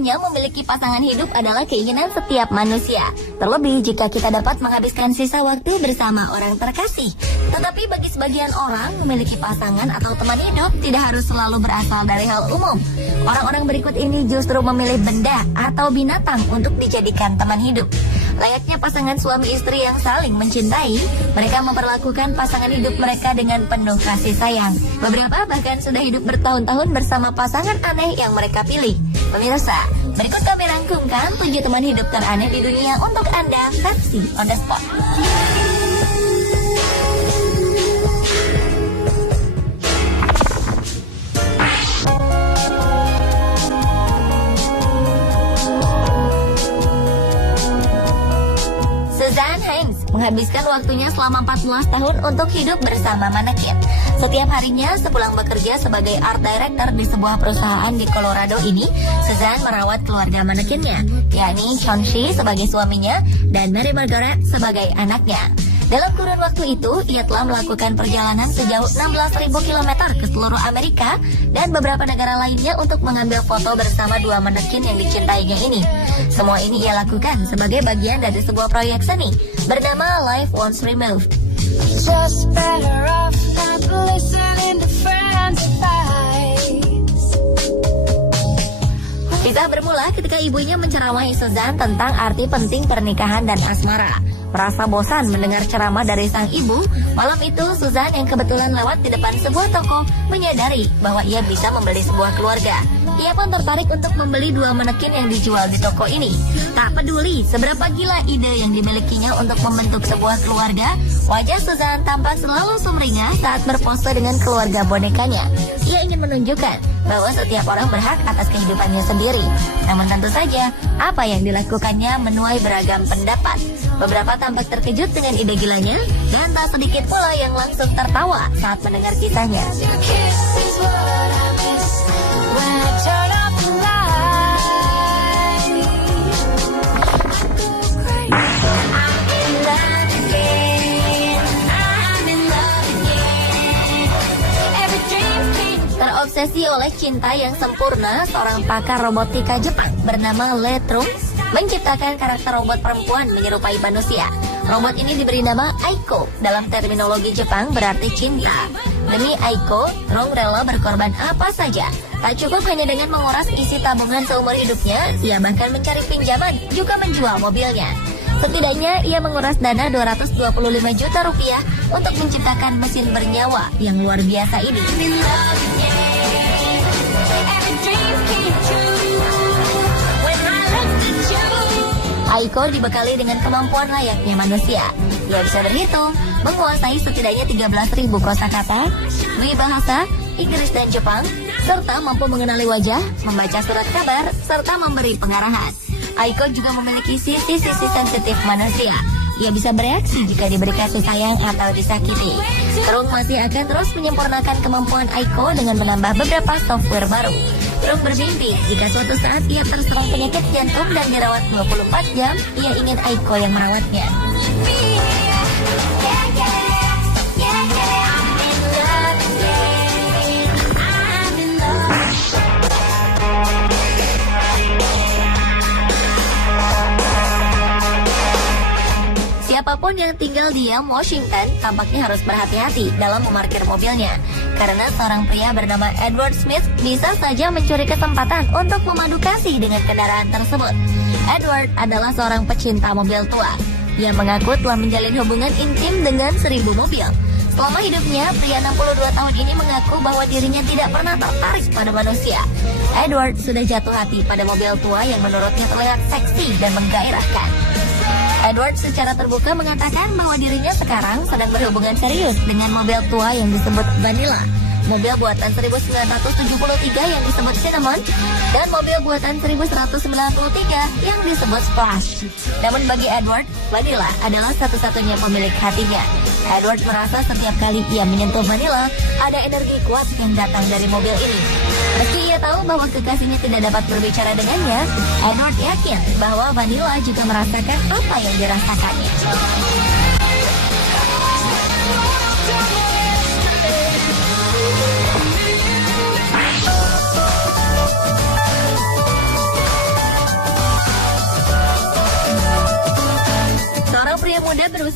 Pastinya memiliki pasangan hidup adalah keinginan setiap manusia. Terlebih jika kita dapat menghabiskan sisa waktu bersama orang terkasih. Tetapi bagi sebagian orang, memiliki pasangan atau teman hidup tidak harus selalu berasal dari hal umum. Orang-orang berikut ini justru memilih benda atau binatang untuk dijadikan teman hidup. Layaknya pasangan suami istri yang saling mencintai, mereka memperlakukan pasangan hidup mereka dengan penuh kasih sayang. Beberapa bahkan sudah hidup bertahun-tahun bersama pasangan aneh yang mereka pilih. Pemirsa, berikut kami rangkumkan 7 teman hidup teraneh di dunia untuk Anda, versi on the spot. Suzanne Haynes menghabiskan waktunya selama 14 tahun untuk hidup bersama manekin. Setiap harinya sepulang bekerja sebagai art director di sebuah perusahaan di Colorado ini, Suzanne merawat keluarga manekinnya, yakni Chauncey sebagai suaminya dan Mary Margaret sebagai anaknya. Dalam kurun waktu itu, ia telah melakukan perjalanan sejauh 16.000 km ke seluruh Amerika dan beberapa negara lainnya untuk mengambil foto bersama 2 manekin yang dicintainya ini. Semua ini ia lakukan sebagai bagian dari sebuah proyek seni bernama Life Once Removed. Just better off not listening to friends' advice. Kisah bermula ketika ibunya menceramahi Suzanne tentang arti penting pernikahan dan asmara. Merasa bosan mendengar ceramah dari sang ibu, malam itu Suzanne yang kebetulan lewat di depan sebuah toko menyadari bahwa ia bisa membeli sebuah keluarga. Ia pun tertarik untuk membeli 2 manekin yang dijual di toko ini. Tak peduli seberapa gila ide yang dimilikinya untuk membentuk sebuah keluarga, wajah Suzanne tampak selalu sumringah saat berpose dengan keluarga bonekanya. Ia ingin menunjukkan bahwa setiap orang berhak atas kehidupannya sendiri. Namun tentu saja, apa yang dilakukannya menuai beragam pendapat. Beberapa tampak terkejut dengan ide gilanya, dan tak sedikit pula yang langsung tertawa saat mendengar kisahnya. Terobsesi oleh cinta yang sempurna, seorang pakar robotika Jepang bernama Le Trung menciptakan karakter robot perempuan menyerupai manusia. Robot ini diberi nama Aiko. Dalam terminologi Jepang berarti cinta. Demi Aiko, Trung rela berkorban apa saja. Tak cukup hanya dengan menguras isi tabungan seumur hidupnya, ia bahkan mencari pinjaman, juga menjual mobilnya. Setidaknya ia menguras dana 225 juta rupiah untuk menciptakan mesin bernyawa yang luar biasa ini. Aiko dibekali dengan kemampuan layaknya manusia. Ia bisa berhitung, menguasai setidaknya 13.000 kosakata, 2 bahasa, Inggris dan Jepang, serta mampu mengenali wajah, membaca surat kabar, serta memberi pengarahan. Aiko juga memiliki sisi-sisi sensitif manusia. Ia bisa bereaksi jika diberi kasih sayang atau disakiti. Trung masih akan terus menyempurnakan kemampuan Aiko dengan menambah beberapa software baru. Trung bermimpi jika suatu saat ia terserang penyakit jantung dan dirawat 24 jam, ia ingin Aiko yang merawatnya. Siapapun yang tinggal di Yam, Washington tampaknya harus berhati-hati dalam memarkir mobilnya. Karena seorang pria bernama Edward Smith bisa saja mencuri kesempatan untuk memadu kasih dengan kendaraan tersebut. Edward adalah seorang pecinta mobil tua. Ia mengaku telah menjalin hubungan intim dengan 1000 mobil. Selama hidupnya, pria 62 tahun ini mengaku bahwa dirinya tidak pernah tertarik pada manusia. Edward sudah jatuh hati pada mobil tua yang menurutnya terlihat seksi dan menggairahkan. Edward secara terbuka mengatakan bahwa dirinya sekarang sedang berhubungan serius dengan mobil tua yang disebut Vanilla, mobil buatan 1973 yang disebut Cinnamon, dan mobil buatan 1193 yang disebut Splash. Namun bagi Edward, Vanilla adalah satu-satunya pemilik hatinya. Edward merasa setiap kali ia menyentuh Vanilla, ada energi kuat yang datang dari mobil ini. Meski ia tahu bahwa kekasihnya tidak dapat berbicara dengannya, Edward yakin bahwa Vanilla juga merasakan apa yang dirasakannya.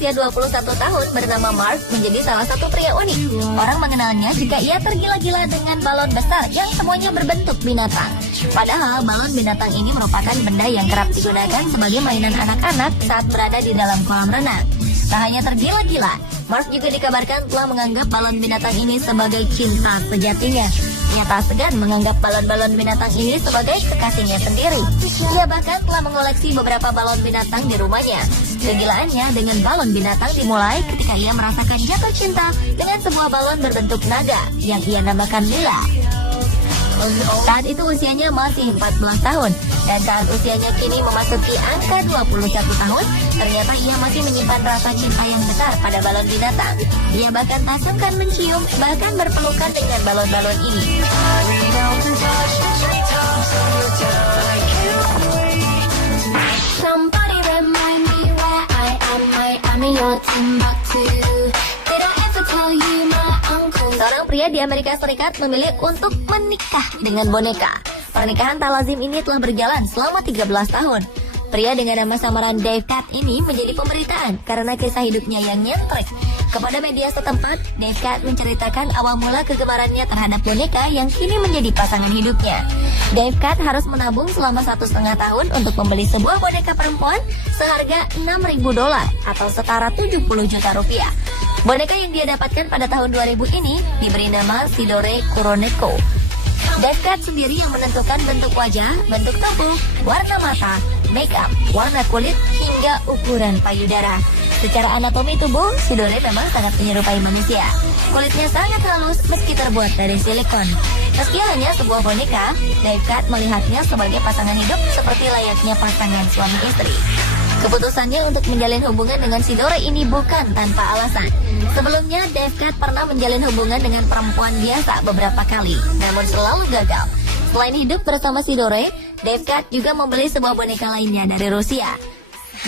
berusia 21 tahun bernama Mark menjadi salah satu pria unik. Orang mengenalnya jika ia tergila-gila dengan balon besar yang semuanya berbentuk binatang. Padahal balon binatang ini merupakan benda yang kerap digunakan sebagai mainan anak-anak saat berada di dalam kolam renang. Tak hanya tergila-gila, Mark juga dikabarkan telah menganggap balon binatang ini sebagai cinta sejatinya. Ia tak segan menganggap balon-balon binatang ini sebagai kekasihnya sendiri. Ia bahkan telah mengoleksi beberapa balon binatang di rumahnya. Kegilaannya dengan balon binatang dimulai ketika ia merasakan jatuh cinta dengan sebuah balon berbentuk naga yang ia namakan Lila. Saat itu usianya masih 14 tahun, dan saat usianya kini memasuki angka 21 tahun, ternyata ia masih menyimpan rasa cinta yang besar pada balon binatang. Ia bahkan tak sungkan mencium, bahkan berpelukan dengan balon-balon ini. Somebody remind me where I am, I'm in your Timbuktu. Did I ever tell you my uncle? Seorang pria di Amerika Serikat memilih untuk menikah dengan boneka. Pernikahan tak lazim ini telah berjalan selama 13 tahun. Pria dengan nama samaran Dave Cat ini menjadi pemberitaan karena kisah hidupnya yang nyentrik. Kepada media setempat, Dave Cat menceritakan awal mula kegemarannya terhadap boneka yang kini menjadi pasangan hidupnya. Dave Cat harus menabung selama 1,5 tahun untuk membeli sebuah boneka perempuan seharga $6.000 atau setara 70 juta rupiah. Boneka yang dia dapatkan pada tahun 2000 ini diberi nama Sidore Kuroneko. Dave Cat sendiri yang menentukan bentuk wajah, bentuk tubuh, warna mata, make up, warna kulit, hingga ukuran payudara. Secara anatomi tubuh, Sidore memang sangat menyerupai manusia. Kulitnya sangat halus meski terbuat dari silikon. Meski hanya sebuah boneka, Dave Cat melihatnya sebagai pasangan hidup seperti layaknya pasangan suami istri. Keputusannya untuk menjalin hubungan dengan Sidore ini bukan tanpa alasan. Sebelumnya, Dave Cat pernah menjalin hubungan dengan perempuan biasa beberapa kali, namun selalu gagal. Selain hidup bersama Sidore, Dave Cat juga membeli sebuah boneka lainnya dari Rusia.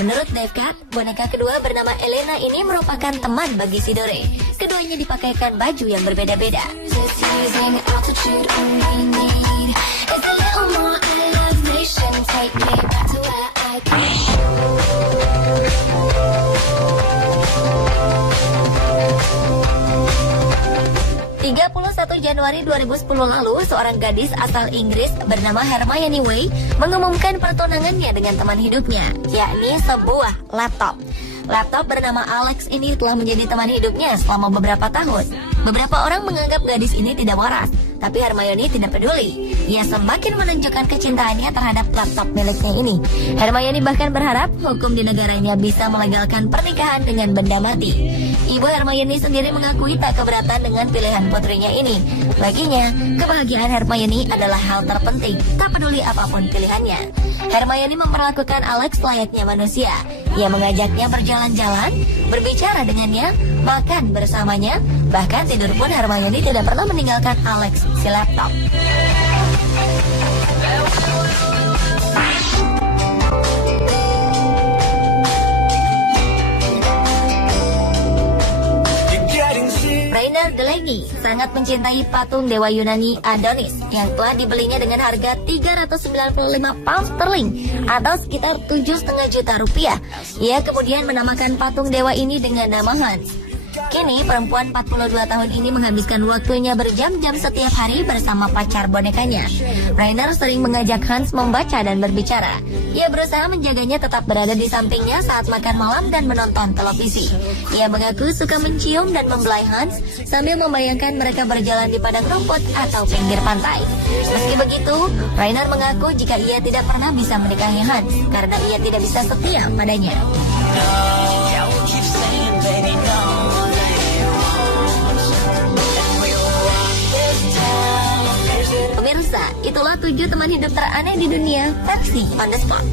Menurut Dave Cat, boneka kedua bernama Elena ini merupakan teman bagi Sidore. Keduanya dipakaikan baju yang berbeda-beda. 31 Januari 2010 lalu, seorang gadis asal Inggris bernama Hermione Way mengumumkan pertunangannya dengan teman hidupnya, yakni sebuah laptop. Laptop bernama Alex ini telah menjadi teman hidupnya selama beberapa tahun. Beberapa orang menganggap gadis ini tidak waras, tapi Hermione tidak peduli. Ia semakin menunjukkan kecintaannya terhadap laptop miliknya ini. Hermione bahkan berharap hukum di negaranya bisa melegalkan pernikahan dengan benda mati. Ibu Hermione sendiri mengakui tak keberatan dengan pilihan putrinya ini. Baginya, kebahagiaan Hermione adalah hal terpenting, tak peduli apapun pilihannya. Hermione memperlakukan Alex layaknya manusia. Ia mengajaknya berjalan-jalan, berbicara dengannya, makan bersamanya, bahkan tidur pun Hermione tidak pernah meninggalkan Alex si laptop. Rainer Delaney sangat mencintai patung dewa Yunani Adonis yang telah dibelinya dengan harga 395 pound sterling atau sekitar 7,5 juta rupiah. Ia kemudian menamakan patung dewa ini dengan nama Hans. Kini, perempuan 42 tahun ini menghabiskan waktunya berjam-jam setiap hari bersama pacar bonekanya. Rainer sering mengajak Hans membaca dan berbicara. Ia berusaha menjaganya tetap berada di sampingnya saat makan malam dan menonton televisi. Ia mengaku suka mencium dan membelai Hans sambil membayangkan mereka berjalan di padang rumput atau pinggir pantai. Meski begitu, Rainer mengaku jika ia tidak pernah bisa menikahi Hans karena ia tidak bisa setia padanya. Pemirsa, itulah 7 teman hidup teraneh di dunia versi On The Spot.